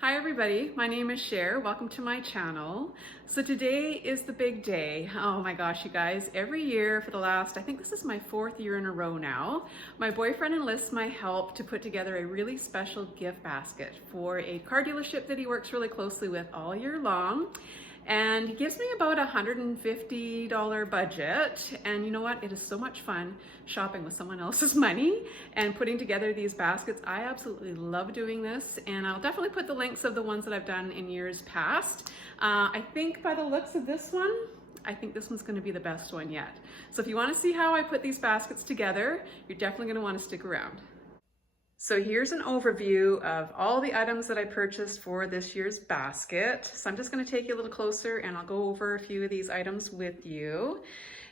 Hi everybody, my name is Cher. Welcome to my channel. So today is the big day. Oh my gosh, you guys, every year for the last, I think this is my 4th year in a row now, my boyfriend enlists my help to put together a really special gift basket for a car dealership that he works really closely with all year long. And he gives me about $150 budget. And you know what? It is so much fun shopping with someone else's money and putting together these baskets. I absolutely love doing this. And I'll definitely put the links of the ones that I've done in years past. I think by the looks of this one, I think this one's going to be the best one yet. So if you want to see how I put these baskets together, you're definitely going to want to stick around. So here's an overview of all the items that I purchased for this year's basket. So I'm just going to take you a little closer and I'll go over a few of these items with you.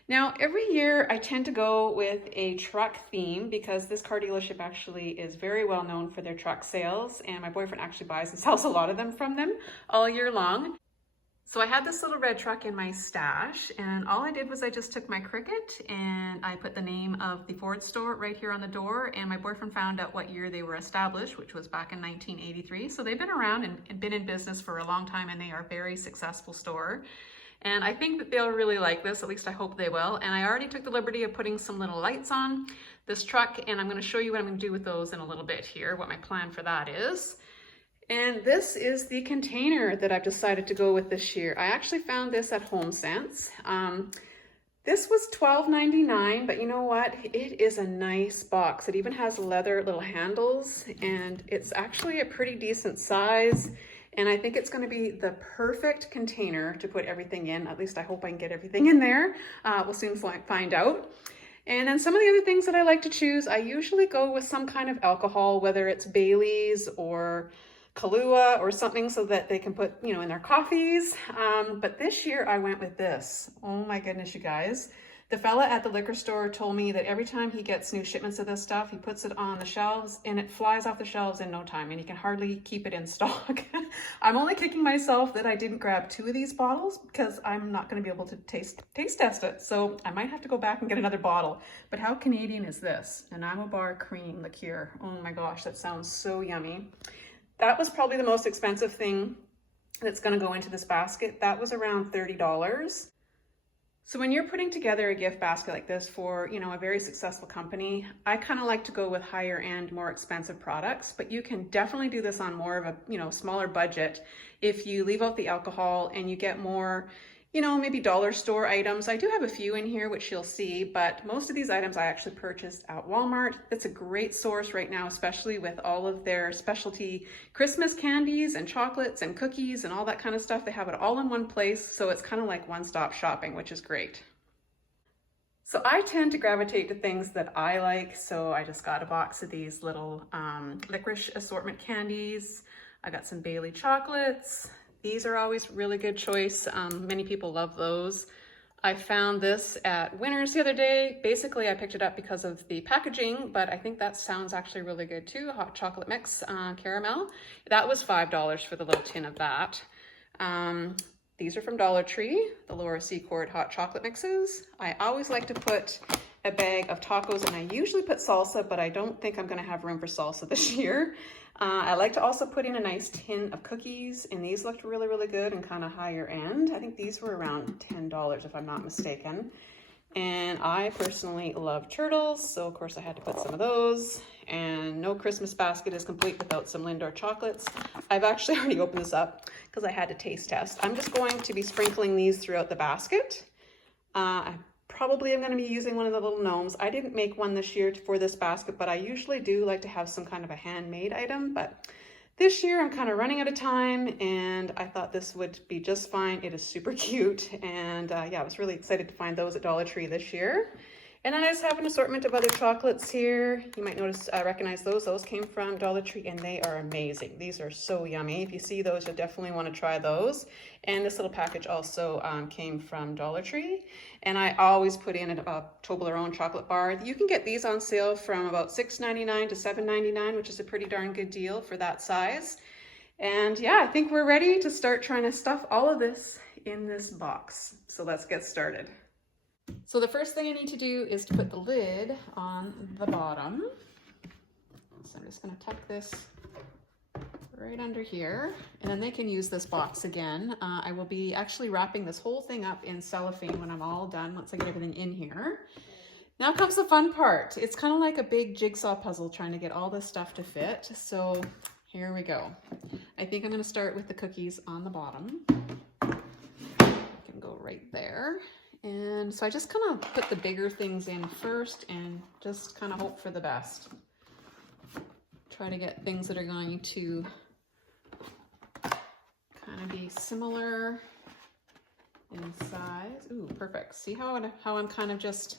Now, every year I tend to go with a truck theme because this car dealership actually is very well known for their truck sales, and my boyfriend actually buys and sells a lot of them from them all year long. So I had this little red truck in my stash, and all I did was I just took my Cricut and I put the name of the Ford store right here on the door, and my boyfriend found out what year they were established, which was back in 1983. So they've been around and been in business for a long time, and they are a very successful store. And I think that they'll really like this, at least I hope they will. And I already took the liberty of putting some little lights on this truck, and I'm going to show you what I'm going to do with those in a little bit here, what my plan for that is. And this is the container that I've decided to go with this year. I actually found this at HomeSense. This was $12.99, but you know what? It is a nice box. It even has leather little handles, and it's actually a pretty decent size. And I think it's going to be the perfect container to put everything in. At least I hope I can get everything in there. We'll soon find out. And then some of the other things that I like to choose, I usually go with some kind of alcohol, whether it's Bailey's or Kahlua or something, so that they can put, in their coffees. But this year I went with this. Oh my goodness, you guys. The fella at the liquor store told me that every time he gets new shipments of this stuff, he puts it on the shelves and it flies off the shelves in no time, and he can hardly keep it in stock. I'm only kicking myself that I didn't grab 2 of these bottles because I'm not going to be able to taste test it. So I might have to go back and get another bottle. But how Canadian is this? Nanaimo Bar Cream Liqueur. Oh my gosh, that sounds so yummy. That was probably the most expensive thing that's going to go into this basket. That was around $30. So when you're putting together a gift basket like this for, a very successful company, I kind of like to go with higher end, more expensive products, but you can definitely do this on more of a, smaller budget if you leave out the alcohol and you get more, maybe dollar store items. I do have a few in here, which you'll see, but most of these items I actually purchased at Walmart. It's a great source right now, especially with all of their specialty Christmas candies and chocolates and cookies and all that kind of stuff. They have it all in one place, so it's kind of like one-stop shopping, which is great. So I tend to gravitate to things that I like, so I just got a box of these little licorice assortment candies. I got some Bailey chocolates. These are always really good choice. Many people love those. I found this at Winners the other day. Basically, I picked it up because of the packaging, but I think that sounds actually really good too. Hot chocolate mix caramel. That was $5 for the little tin of that. These are from Dollar Tree, the Laura Secord hot chocolate mixes. I always like to put a bag of tacos, and I usually put salsa, but I don't think I'm gonna have room for salsa this year. I like to also put in a nice tin of cookies, and these looked really, really good and kind of higher end. I think these were around $10 if I'm not mistaken. And I personally love turtles, so of course I had to put some of those. And no Christmas basket is complete without some Lindor chocolates. I've actually already opened this up because I had to taste test. I'm just going to be sprinkling these throughout the basket. I probably am going to be using one of the little gnomes. I didn't make one this year for this basket, but I usually do like to have some kind of a handmade item. But this year I'm kind of running out of time, and I thought this would be just fine. It is super cute, and yeah, I was really excited to find those at Dollar Tree this year. And then I just have an assortment of other chocolates here. You might notice, recognize those. Those came from Dollar Tree, and they are amazing. These are so yummy. If you see those, you'll definitely want to try those. And this little package also came from Dollar Tree. And I always put in a Toblerone chocolate bar. You can get these on sale from about $6.99 to $7.99, which is a pretty darn good deal for that size. And yeah, I think we're ready to start trying to stuff all of this in this box. So let's get started. So the first thing I need to do is to put the lid on the bottom. So I'm just going to tuck this right under here, and then they can use this box again. I will be actually wrapping this whole thing up in cellophane when I'm all done, once I get everything in here. Now comes the fun part. It's kind of like a big jigsaw puzzle trying to get all this stuff to fit. So here we go. I think I'm going to start with the cookies on the bottom. Can go right there. And so I just kind of put the bigger things in first and just kind of hope for the best. Try to get things that are going to kind of be similar in size. Ooh, perfect. See how I'm kind of just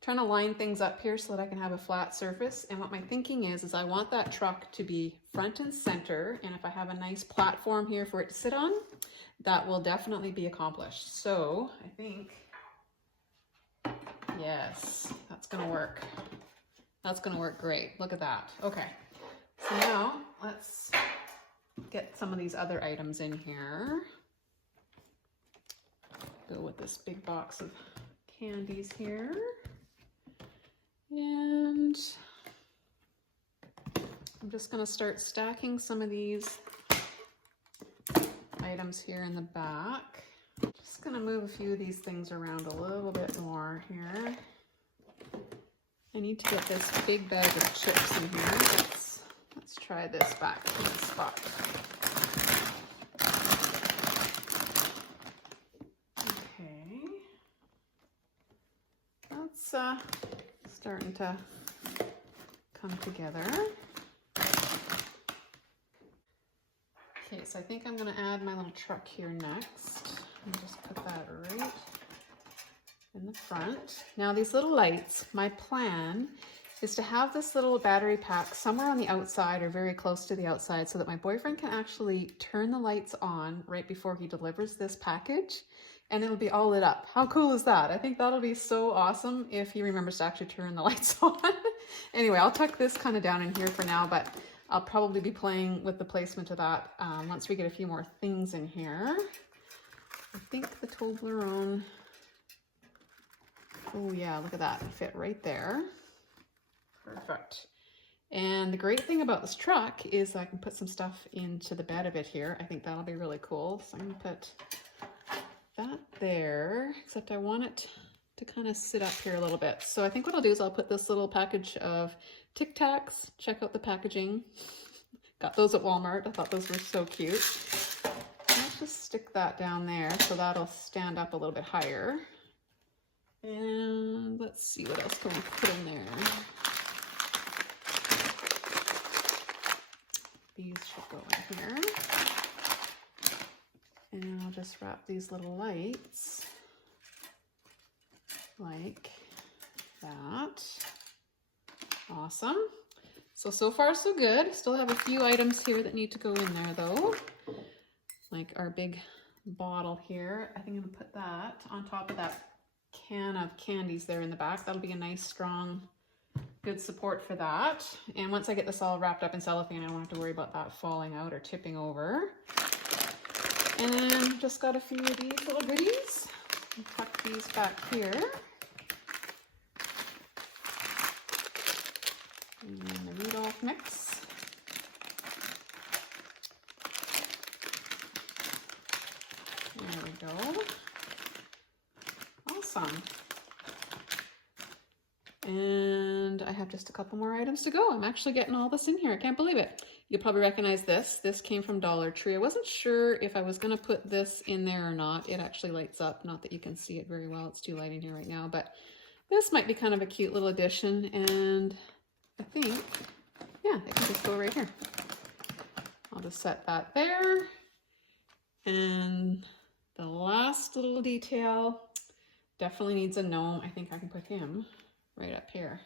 trying to line things up here so that I can have a flat surface. And what my thinking is I want that truck to be front and center. And if I have a nice platform here for it to sit on, that will definitely be accomplished. So I think, yes, that's gonna work. That's gonna work great. Look at that. Okay, so now let's get some of these other items in here. Go with this big box of candies here. And I'm just going to start stacking some of these items here in the back. Just going to move a few of these things around a little bit more here. I need to get this big bag of chips in here. Let's try this back to the spot. Okay. That's starting to come together. Okay, so I think I'm going to add my little truck here next. And just put that right in the front. Now these little lights, my plan is to have this little battery pack somewhere on the outside or very close to the outside so that my boyfriend can actually turn the lights on right before he delivers this package. And it'll be all lit up. How cool is that? I think that'll be so awesome if he remembers to actually turn the lights on. Anyway, I'll tuck this kind of down in here for now, but I'll probably be playing with the placement of that once we get a few more things in here. I think the Toblerone, oh yeah, look at that, it fit right there. Perfect. And the great thing about this truck is I can put some stuff into the bed of it here. I think that'll be really cool. So I'm gonna put that there, except I want it to kind of sit up here a little bit. So I think what I'll do is I'll put this little package of Tic Tacs. Check out the packaging. Got those at Walmart. I thought those were so cute. Let's just stick that down there so that'll stand up a little bit higher. And let's see what else can we put in there. These should go in here. And I'll just wrap these little lights like that. Awesome. So far so good. Still have a few items here that need to go in there though. Like our big bottle here. I think I'm gonna put that on top of that can of candies there in the back. That'll be a nice, strong, good support for that. And once I get this all wrapped up in cellophane, I don't have to worry about that falling out or tipping over. And then just got a few of these little goodies. Tuck these back here. And the Rudolph mix. There we go. Awesome. And I have just a couple more items to go. I'm actually getting all this in here. I can't believe it. You'll probably recognize this. This came from Dollar Tree. I wasn't sure if I was going to put this in there or not. It actually lights up. Not that you can see it very well. It's too light in here right now. But this might be kind of a cute little addition. And I think, yeah, it can just go right here. I'll just set that there. And the last little detail definitely needs a gnome. I think I can put him right up here.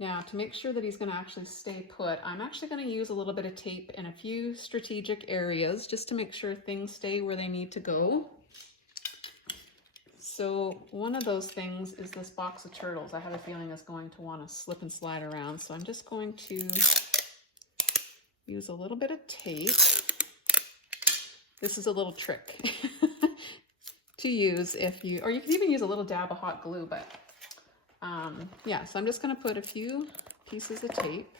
Now, to make sure that he's going to actually stay put, I'm actually going to use a little bit of tape in a few strategic areas just to make sure things stay where they need to go. So one of those things is this box of turtles. I have a feeling is going to want to slip and slide around. So I'm just going to use a little bit of tape. This is a little trick to use if you, or you can even use a little dab of hot glue, but yeah, so I'm just going to put a few pieces of tape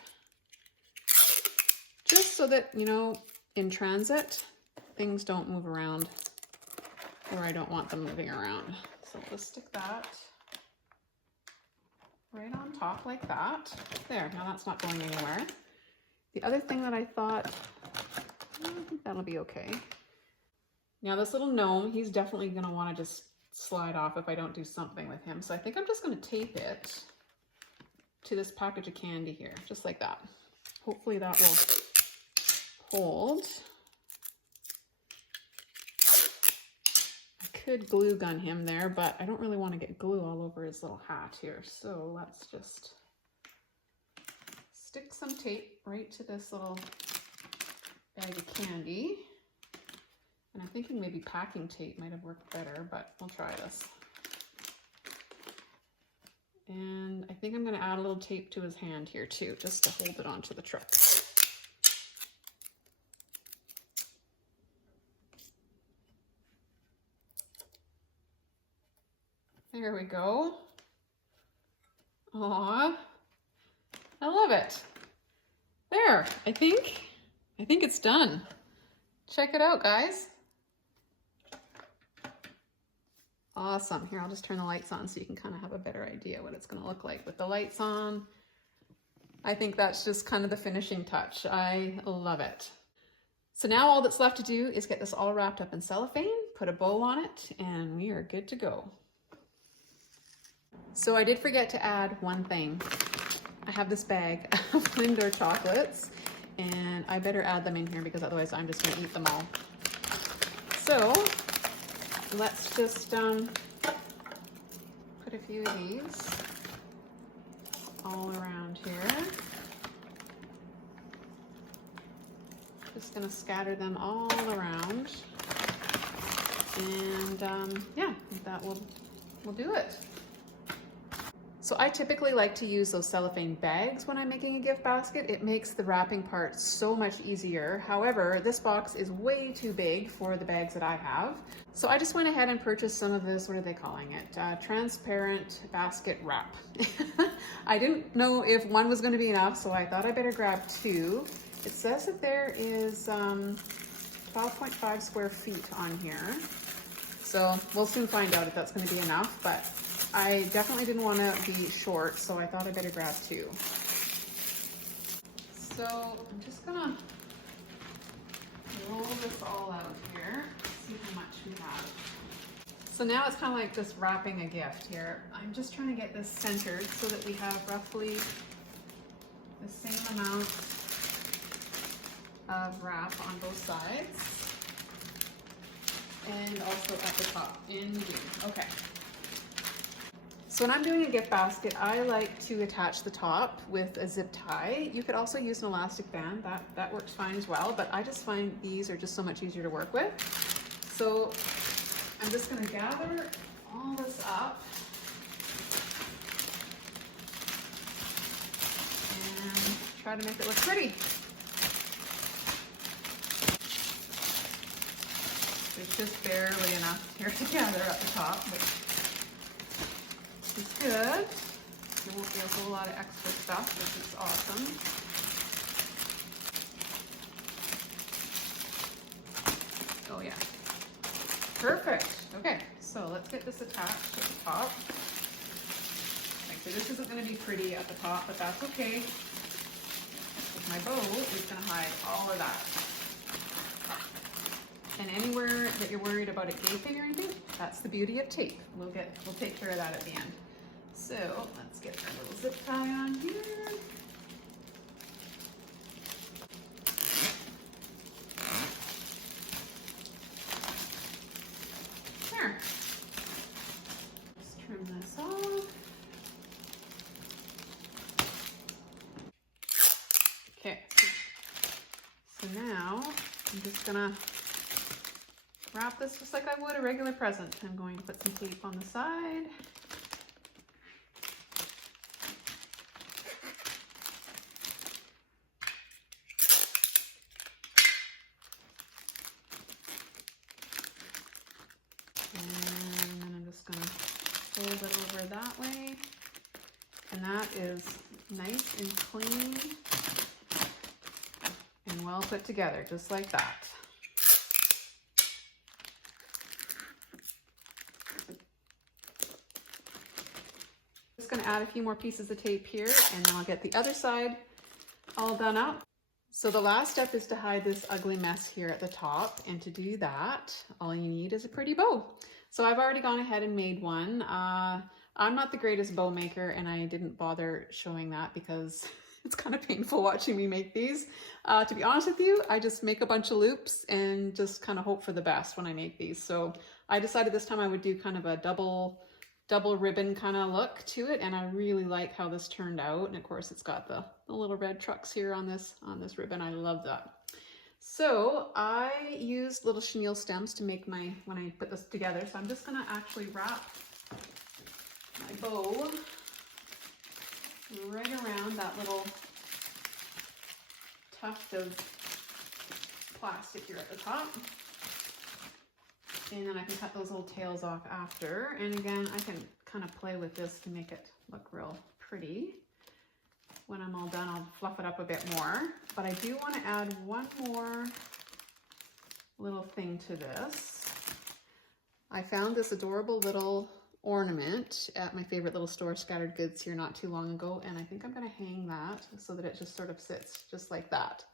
just so that, you know, in transit, things don't move around where I don't want them moving around. So we'll just stick that right on top like that. There, now that's not going anywhere. The other thing that I thought, I think that'll be okay. Now this little gnome, he's definitely gonna wanna just slide off if I don't do something with him. So I think I'm just gonna tape it to this package of candy here, just like that. Hopefully that will hold. I could glue gun him there, but I don't really want to get glue all over his little hat here. So let's just stick some tape right to this little bag of candy. And I'm thinking maybe packing tape might have worked better, but we'll try this. And I think I'm going to add a little tape to his hand here too, just to hold it onto the truck. There we go. Aw, I love it. There, I think it's done. Check it out, guys. Awesome. Here, I'll just turn the lights on so you can kind of have a better idea what it's going to look like with the lights on. I think that's just kind of the finishing touch. I love it. So now all that's left to do is get this all wrapped up in cellophane, put a bow on it, and we are good to go. So I did forget to add one thing. I have this bag of Lindor chocolates, and I better add them in here because otherwise I'm just going to eat them all. So let's just put a few of these all around here. Just going to scatter them all around, and yeah, that will do it. So I typically like to use those cellophane bags when I'm making a gift basket. It makes the wrapping part so much easier. However, this box is way too big for the bags that I have. So I just went ahead and purchased some of this, what are they calling it? Transparent basket wrap. I didn't know if one was going to be enough, so I thought I better grab two. It says that there is 12.5 square feet on here. So we'll soon find out if that's going to be enough, but I definitely didn't want to be short, so I thought I better grab two. So I'm just gonna roll this all out here, see how much we have. So now it's kind of like just wrapping a gift here. I'm just trying to get this centered so that we have roughly the same amount of wrap on both sides. And also at the top, indeed. Okay. So when I'm doing a gift basket, I like to attach the top with a zip tie. You could also use an elastic band, that works fine as well, but I just find these are just so much easier to work with. So I'm just gonna gather all this up and try to make it look pretty. There's just barely enough here to gather at the top, which is good. There won't be a whole lot of extra stuff, which is awesome. Oh yeah. Perfect. Okay, so let's get this attached at the top. Like, so this isn't going to be pretty at the top, but that's okay. Because my bow is going to hide all of that. And anywhere that you're worried about it gaping or anything, that's the beauty of tape. We'll take care of that at the end. So let's get our little zip tie on here. There. Just trim this off. Okay. So now I'm just gonna wrap this just like I would a regular present. I'm going to put some tape on the side. And then I'm just going to fold it over that way. And that is nice and clean and all put together, just like that. Just gonna add a few more pieces of tape here, and then I'll get the other side all done up. So the last step is to hide this ugly mess here at the top, and to do that, all you need is a pretty bow. So I've already gone ahead and made one. I'm not the greatest bow maker, and I didn't bother showing that because it's kind of painful watching me make these. To be honest with you, I just make a bunch of loops and just kind of hope for the best when I make these. So I decided this time I would do kind of a double ribbon kind of look to it, and I really like how this turned out. And of course it's got the little red trucks here on this ribbon. I love that. So I used little chenille stems to make when I put this together. So I'm just gonna actually wrap my bow right around that little tuft of plastic here at the top. And then I can cut those little tails off after. And again, I can kind of play with this to make it look real pretty. When I'm all done, I'll fluff it up a bit more. But I do want to add one more little thing to this. I found this adorable little ornament at my favorite little store, Scattered Goods, here not too long ago. And I think I'm going to hang that so that it just sort of sits just like that.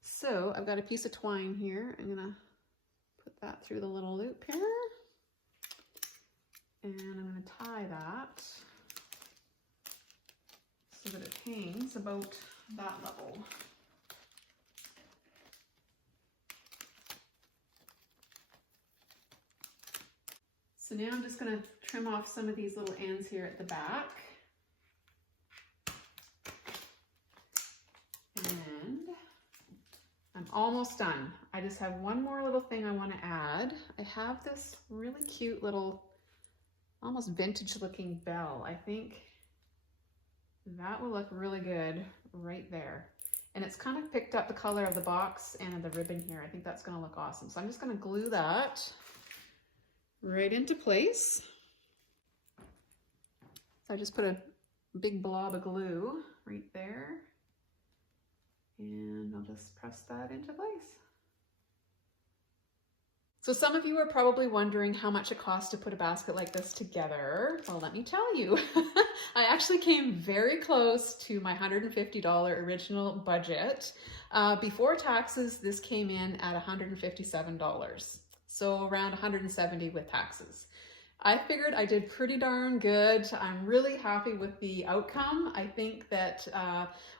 So I've got a piece of twine here. I'm going to put that through the little loop here, and I'm going to tie that so that it hangs about that level. So now I'm just going to trim off some of these little ends here at the back. And I'm almost done. I just have one more little thing I want to add. I have this really cute little, almost vintage looking bell. I think that will look really good right there. And it's kind of picked up the color of the box and of the ribbon here. I think that's going to look awesome. So I'm just going to glue that right into place. So I just put a big blob of glue right there. And I'll just press that into place. So some of you are probably wondering how much it costs to put a basket like this together. Well, let me tell you, I actually came very close to my $150 original budget. Before taxes, this came in at $157. So around $170 with taxes. I figured I did pretty darn good. I'm really happy with the outcome. I think that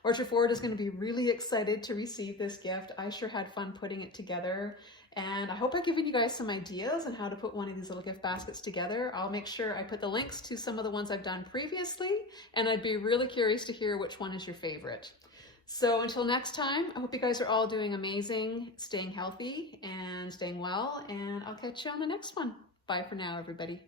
Orchard Forward is going to be really excited to receive this gift. I sure had fun putting it together. And I hope I've given you guys some ideas on how to put one of these little gift baskets together. I'll make sure I put the links to some of the ones I've done previously, and I'd be really curious to hear which one is your favorite. So until next time, I hope you guys are all doing amazing, staying healthy and staying well, and I'll catch you on the next one. Bye for now, everybody.